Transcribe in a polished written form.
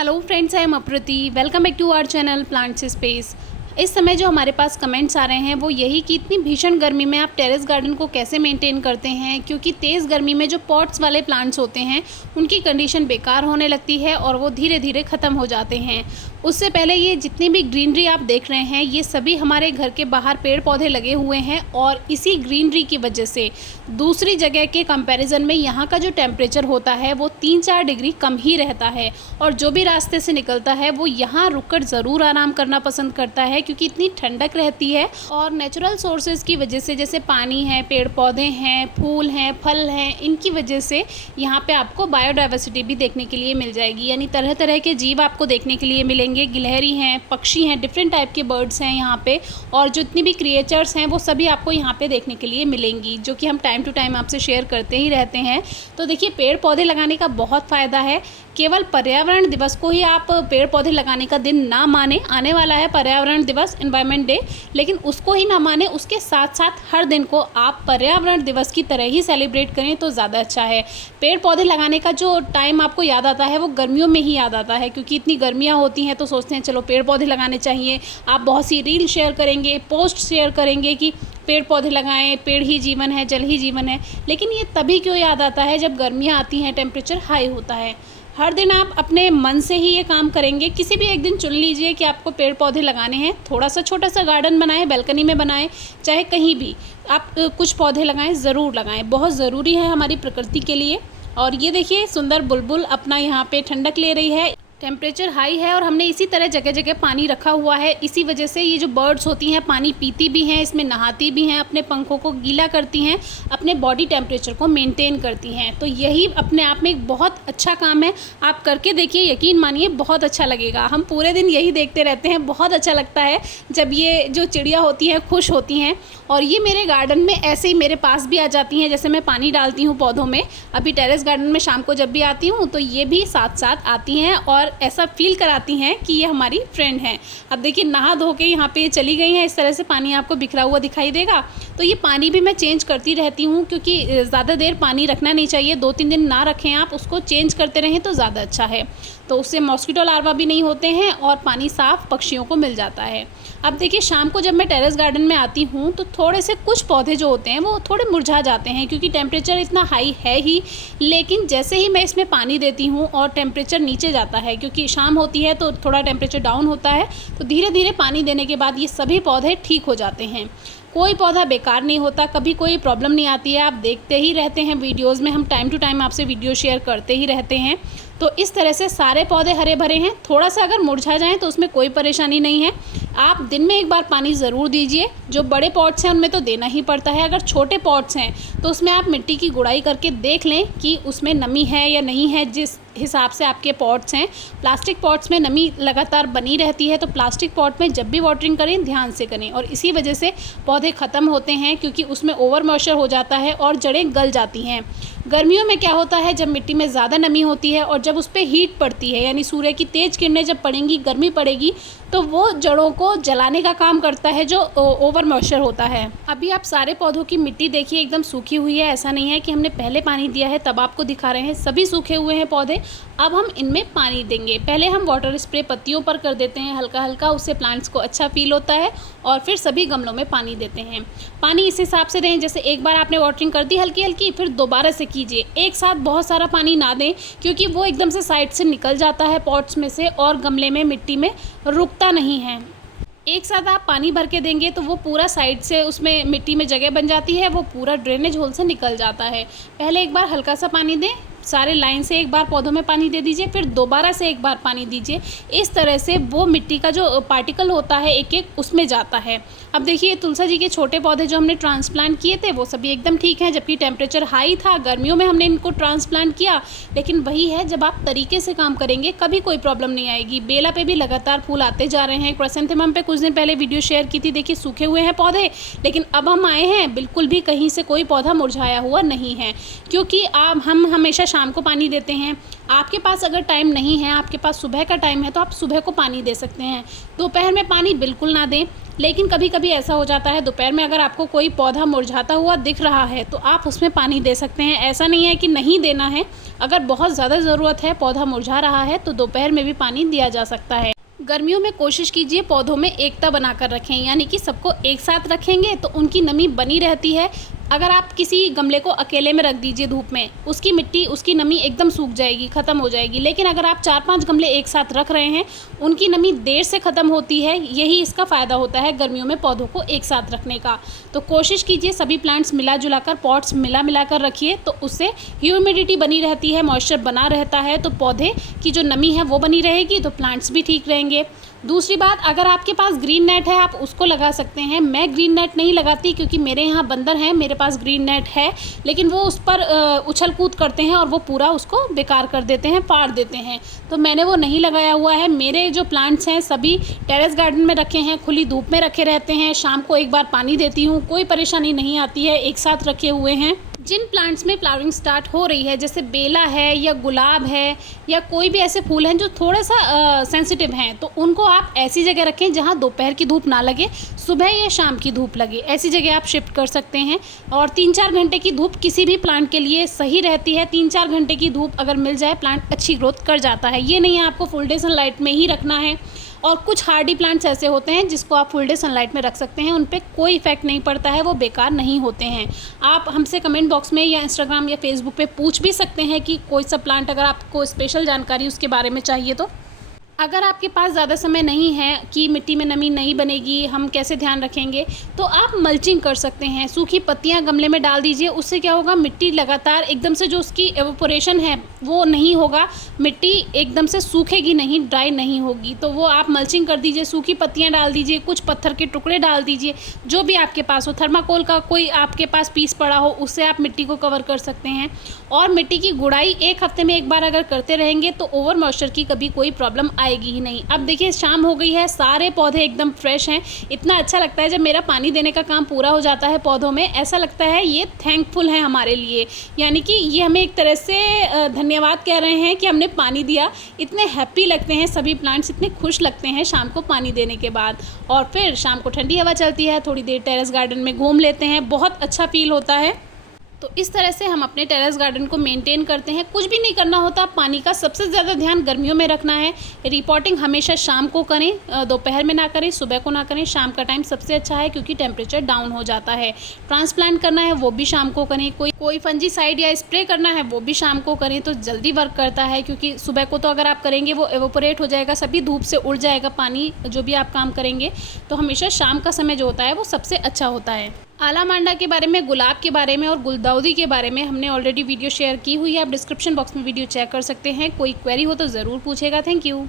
Hello friends, I am Aprati. Welcome back to our channel Plants Space. इस समय जो हमारे पास कमेंट्स आ रहे हैं वो यही कि इतनी भीषण गर्मी में आप टेरेस गार्डन को कैसे मेंटेन करते हैं, क्योंकि तेज़ गर्मी में जो पॉट्स वाले प्लांट्स होते हैं उनकी कंडीशन बेकार होने लगती है और वो धीरे धीरे ख़त्म हो जाते हैं। उससे पहले ये जितनी भी ग्रीनरी आप देख रहे हैं ये सभी हमारे घर के बाहर पेड़ पौधे लगे हुए हैं और इसी ग्रीनरी की वजह से दूसरी जगह के कंपैरिजन में यहाँ का जो टेम्परेचर होता है वो 3-4 डिग्री कम ही रहता है। और जो भी रास्ते से निकलता है वो यहाँ रुककर ज़रूर आराम करना पसंद करता है, क्योंकि इतनी ठंडक रहती है। और नेचुरल सोर्सेज की वजह से, जैसे पानी है, पेड़ पौधे हैं, फूल हैं, फल हैं, इनकी वजह से यहाँ पे आपको बायोडाइवर्सिटी भी देखने के लिए मिल जाएगी। यानी तरह तरह के जीव आपको देखने के लिए मिलेंगे। गिलहरी हैं, पक्षी हैं, डिफरेंट टाइप के बर्ड्स हैं यहाँ पे, और जितनी भी क्रिएचर्स हैं वो सभी आपको यहाँ पे देखने के लिए मिलेंगी, जो कि हम टाइम टू टाइम आपसे शेयर करते ही रहते हैं। तो देखिए, पेड़ पौधे लगाने का बहुत फ़ायदा है। केवल पर्यावरण दिवस को ही आप पेड़ पौधे लगाने का दिन ना माने, आने वाला है पर्यावरण दिवस, एनवायरनमेंट डे, लेकिन उसको ही ना माने, उसके साथ साथ हर दिन को आप पर्यावरण दिवस की तरह ही सेलिब्रेट करें तो ज़्यादा अच्छा है। पेड़ पौधे लगाने का जो टाइम आपको याद आता है वो गर्मियों में ही याद आता है, क्योंकि इतनी गर्मियाँ होती हैं तो सोचते हैं चलो पेड़ पौधे लगाने चाहिए। आप बहुत सी रील शेयर करेंगे, पोस्ट शेयर करेंगे कि पेड़ पौधे लगाएं, पेड़ ही जीवन है, जल ही जीवन है, लेकिन ये तभी क्यों याद आता है जब गर्मियाँ आती हैं, टेम्परेचर हाई होता है। हर दिन आप अपने मन से ही ये काम करेंगे। किसी भी एक दिन चुन लीजिए कि आपको पेड़ पौधे लगाने हैं। थोड़ा सा छोटा सा गार्डन बनाएं, बैल्कनी में बनाएं, चाहे कहीं भी आप कुछ पौधे लगाएं, ज़रूर लगाएं, बहुत ज़रूरी है हमारी प्रकृति के लिए। और ये देखिए, सुंदर बुलबुल अपना यहाँ पे ठंडक ले रही है। टेम्परेचर हाई है और हमने इसी तरह जगह जगह पानी रखा हुआ है। इसी वजह से ये जो बर्ड्स होती हैं पानी पीती भी हैं, इसमें नहाती भी हैं, अपने पंखों को गीला करती हैं, अपने बॉडी टेम्परेचर को मेंटेन करती हैं। तो यही अपने आप में एक बहुत अच्छा काम है। आप करके देखिए, यकीन मानिए बहुत अच्छा लगेगा। हम पूरे दिन यही देखते रहते हैं, बहुत अच्छा लगता है जब ये जो चिड़िया होती हैं खुश होती हैं। और ये मेरे गार्डन में ऐसे ही मेरे पास भी आ जाती हैं, जैसे मैं पानी डालती हूँ पौधों में। अभी टेरेस गार्डन में शाम को जब भी आती हूँ तो ये भी साथ साथ आती हैं और ऐसा फील कराती हैं कि ये हमारी फ्रेंड हैं। अब देखिए, नहा धो के यहाँ पे चली गई हैं। इस तरह से पानी आपको बिखरा हुआ दिखाई देगा। तो ये पानी भी मैं चेंज करती रहती हूँ, क्योंकि ज़्यादा देर पानी रखना नहीं चाहिए। 2-3 दिन ना रखें, आप उसको चेंज करते रहें तो ज़्यादा अच्छा है। तो उससे मॉस्किटो लार्वा भी नहीं होते हैं और पानी साफ़ पक्षियों को मिल जाता है। अब देखिए, शाम को जब मैं टेरेस गार्डन में आती हूँ तो थोड़े से कुछ पौधे जो होते हैं वो थोड़े मुरझा जाते हैं, क्योंकि टेम्परेचर इतना हाई है ही। लेकिन जैसे ही मैं इसमें पानी देती हूँ और टेम्परेचर नीचे जाता है, क्योंकि शाम होती है तो थोड़ा टेम्परेचर डाउन होता है, तो धीरे धीरे पानी देने के बाद ये सभी पौधे ठीक हो जाते हैं। कोई पौधा बेकार नहीं होता, कभी कोई प्रॉब्लम नहीं आती है। आप देखते ही रहते हैं वीडियोज़ में, हम टाइम टू टाइम आपसे वीडियो शेयर करते ही रहते हैं। तो इस तरह से सारे पौधे हरे भरे हैं। थोड़ा सा अगर मुरझा जाएं तो उसमें कोई परेशानी नहीं है। आप दिन में एक बार पानी ज़रूर दीजिए। जो बड़े पॉट्स हैं उनमें तो देना ही पड़ता है। अगर छोटे पॉट्स हैं तो उसमें आप मिट्टी की गुड़ाई करके देख लें कि उसमें नमी है या नहीं है। जिस हिसाब से आपके पॉट्स हैं, प्लास्टिक पॉट्स में नमी लगातार बनी रहती है, तो प्लास्टिक पॉट में जब भी वाटरिंग करें ध्यान से करें। और इसी वजह से पौधे ख़त्म होते हैं, क्योंकि उसमें ओवर मॉइस्चर हो जाता है और जड़ें गल जाती हैं। गर्मियों में क्या होता है, जब मिट्टी में ज़्यादा नमी होती है और जब उस पर हीट पड़ती है, यानी सूर्य की तेज़ किरणें जब पड़ेंगी, गर्मी पड़ेगी, तो वो जड़ों को जलाने का काम करता है जो ओवर मॉइस्चर होता है। अभी आप सारे पौधों की मिट्टी देखिए, एकदम सूखी हुई है। ऐसा नहीं है कि हमने पहले पानी दिया है तब आपको दिखा रहे हैं, सभी सूखे हुए हैं पौधे। अब हम इनमें पानी देंगे। पहले हम वाटर स्प्रे पत्तियों पर कर देते हैं हल्का हल्का, उससे प्लांट्स को अच्छा फील होता है। और फिर सभी गमलों में पानी देते हैं। पानी इस हिसाब से दें, जैसे एक बार आपने वाटरिंग कर दी हल्की हल्की, फिर दोबारा से कीजिए। एक साथ बहुत सारा पानी ना दें, क्योंकि वो एकदम से साइड से निकल जाता है पॉट्स में से और गमले में मिट्टी में रुकता नहीं है। एक साथ आप पानी भर के देंगे तो वो पूरा साइड से उसमें मिट्टी में जगह बन जाती है, वो पूरा ड्रेनेज होल से निकल जाता है। पहले एक बार हल्का सा पानी दें, सारे लाइन से एक बार पौधों में पानी दे दीजिए, फिर दोबारा से एक बार पानी दीजिए। इस तरह से वो मिट्टी का जो पार्टिकल होता है एक एक उसमें जाता है। अब देखिए, तुलसी जी के छोटे पौधे जो हमने ट्रांसप्लांट किए थे वो सभी एकदम ठीक हैं, जबकि टेम्परेचर हाई था। गर्मियों में हमने इनको ट्रांसप्लांट किया, लेकिन वही है, जब आप तरीके से काम करेंगे कभी कोई प्रॉब्लम नहीं आएगी। बेला पे भी लगातार फूल आते जा रहे हैं। क्राइसेंथेमम पे कुछ दिन पहले वीडियो शेयर की थी, देखिए सूखे हुए हैं पौधे, लेकिन अब हम आए हैं, बिल्कुल भी कहीं से कोई पौधा मुरझाया हुआ नहीं है, क्योंकि हम हमेशा शाम को पानी देते हैं। आपके पास अगर टाइम नहीं है, आपके पास सुबह का टाइम है, तो आप सुबह को पानी दे सकते हैं। दोपहर में पानी बिल्कुल ना दें। लेकिन कभी कभी ऐसा हो जाता है दोपहर में अगर आपको कोई पौधा मुरझाता हुआ दिख रहा है तो आप उसमें पानी दे सकते हैं। ऐसा नहीं है कि नहीं देना है। अगर बहुत ज़्यादा ज़रूरत है, पौधा मुरझा रहा है, तो दोपहर में भी पानी दिया जा सकता है। गर्मियों में कोशिश कीजिए पौधों में एकता बनाकर रखें, यानी कि सबको एक साथ रखेंगे तो उनकी नमी बनी रहती है। अगर आप किसी गमले को अकेले में रख दीजिए धूप में, उसकी मिट्टी, उसकी नमी एकदम सूख जाएगी, ख़त्म हो जाएगी। लेकिन अगर आप 4-5 गमले एक साथ रख रहे हैं, उनकी नमी देर से ख़त्म होती है। यही इसका फ़ायदा होता है गर्मियों में पौधों को एक साथ रखने का। तो कोशिश कीजिए सभी प्लांट्स मिला जुला कर, पॉट्स मिला कर रखिए, तो उससे ह्यूमिडिटी बनी रहती है, मॉइस्चर बना रहता है, तो पौधे की जो नमी है वो बनी रहेगी, तो प्लांट्स भी ठीक रहेंगे। दूसरी बात, अगर आपके पास ग्रीन नेट है आप उसको लगा सकते हैं। मैं ग्रीन नेट नहीं लगाती क्योंकि मेरे यहाँ बंदर हैं। मेरे पास ग्रीन नेट है लेकिन वो उस पर उछल कूद करते हैं और वो पूरा उसको बेकार कर देते हैं, फाड़ देते हैं, तो मैंने वो नहीं लगाया हुआ है। मेरे जो प्लांट्स हैं सभी टेरेस गार्डन में रखे हैं, खुली धूप में रखे रहते हैं। शाम को एक बार पानी देती हूँ, कोई परेशानी नहीं आती है, एक साथ रखे हुए हैं। जिन प्लांट्स में फ्लावरिंग स्टार्ट हो रही है, जैसे बेला है या गुलाब है या कोई भी ऐसे फूल हैं जो थोड़ा सा सेंसिटिव हैं, तो उनको आप ऐसी जगह रखें जहां दोपहर की धूप ना लगे, सुबह या शाम की धूप लगे। ऐसी जगह आप शिफ्ट कर सकते हैं। और 3-4 घंटे की धूप किसी भी प्लांट के लिए सही रहती है। 3-4 घंटे की धूप अगर मिल जाए, प्लांट अच्छी ग्रोथ कर जाता है। ये नहीं है आपको फुल डे सनलाइट में ही रखना है। और कुछ हार्डी प्लांट्स ऐसे होते हैं जिसको आप फुल डे सनलाइट में रख सकते हैं, उन पे कोई इफेक्ट नहीं पड़ता है, वो बेकार नहीं होते हैं। आप हमसे कमेंट बॉक्स में या इंस्टाग्राम या फेसबुक पे पूछ भी सकते हैं कि कोई सा प्लांट अगर आपको स्पेशल जानकारी उसके बारे में चाहिए तो। अगर आपके पास ज़्यादा समय नहीं है कि मिट्टी में नमी नहीं बनेगी, हम कैसे ध्यान रखेंगे, तो आप मल्चिंग कर सकते हैं। सूखी पत्तियां गमले में डाल दीजिए, उससे क्या होगा, मिट्टी लगातार एकदम से जो उसकी एवोपोरेशन है वो नहीं होगा, मिट्टी एकदम से सूखेगी नहीं, ड्राई नहीं होगी। तो वो आप मल्चिंग कर दीजिए, सूखी पत्तियां डाल दीजिए, कुछ पत्थर के टुकड़े डाल दीजिए, जो भी आपके पास हो। थर्माकोल का कोई आपके पास पीस पड़ा हो, उससे आप मिट्टी को कवर कर सकते हैं। और मिट्टी की गुड़ाई 1 हफ्ते में एक बार अगर करते रहेंगे तो ओवर मॉइस्चर की कभी कोई प्रॉब्लम आएगी ही नहीं। अब देखिए शाम हो गई है, सारे पौधे एकदम फ्रेश हैं। इतना अच्छा लगता है जब मेरा पानी देने का काम पूरा हो जाता है पौधों में। ऐसा लगता है ये थैंकफुल है हमारे लिए, यानी कि ये हमें एक तरह से धन्यवाद कह रहे हैं कि हमने पानी दिया। इतने हैप्पी लगते हैं सभी प्लांट्स, इतने खुश लगते हैं शाम को पानी देने के बाद। और फिर शाम को ठंडी हवा चलती है, थोड़ी देर टेरेस गार्डन में घूम लेते हैं, बहुत अच्छा फील होता है। तो इस तरह से हम अपने टेरेस गार्डन को मेंटेन करते हैं। कुछ भी नहीं करना होता, पानी का सबसे ज़्यादा ध्यान गर्मियों में रखना है। रिपोर्टिंग हमेशा शाम को करें, दोपहर में ना करें, सुबह को ना करें। शाम का टाइम सबसे अच्छा है क्योंकि टेम्परेचर डाउन हो जाता है। ट्रांसप्लांट करना है वो भी शाम को करें, कोई फंजीसाइड या स्प्रे करना है वो भी शाम को करें, तो जल्दी वर्क करता है। क्योंकि सुबह को तो अगर आप करेंगे वो एवोपोरेट हो जाएगा, सभी धूप से उड़ जाएगा पानी, जो भी आप काम करेंगे। तो हमेशा शाम का समय जो होता है वो सबसे अच्छा होता है। आलामांडा के बारे में, गुलाब के बारे में और गुलदाउदी के बारे में हमने ऑलरेडी वीडियो शेयर की हुई है। आप डिस्क्रिप्शन बॉक्स में वीडियो चेक कर सकते हैं। कोई क्वेरी हो तो ज़रूर पूछेगा। Thank you.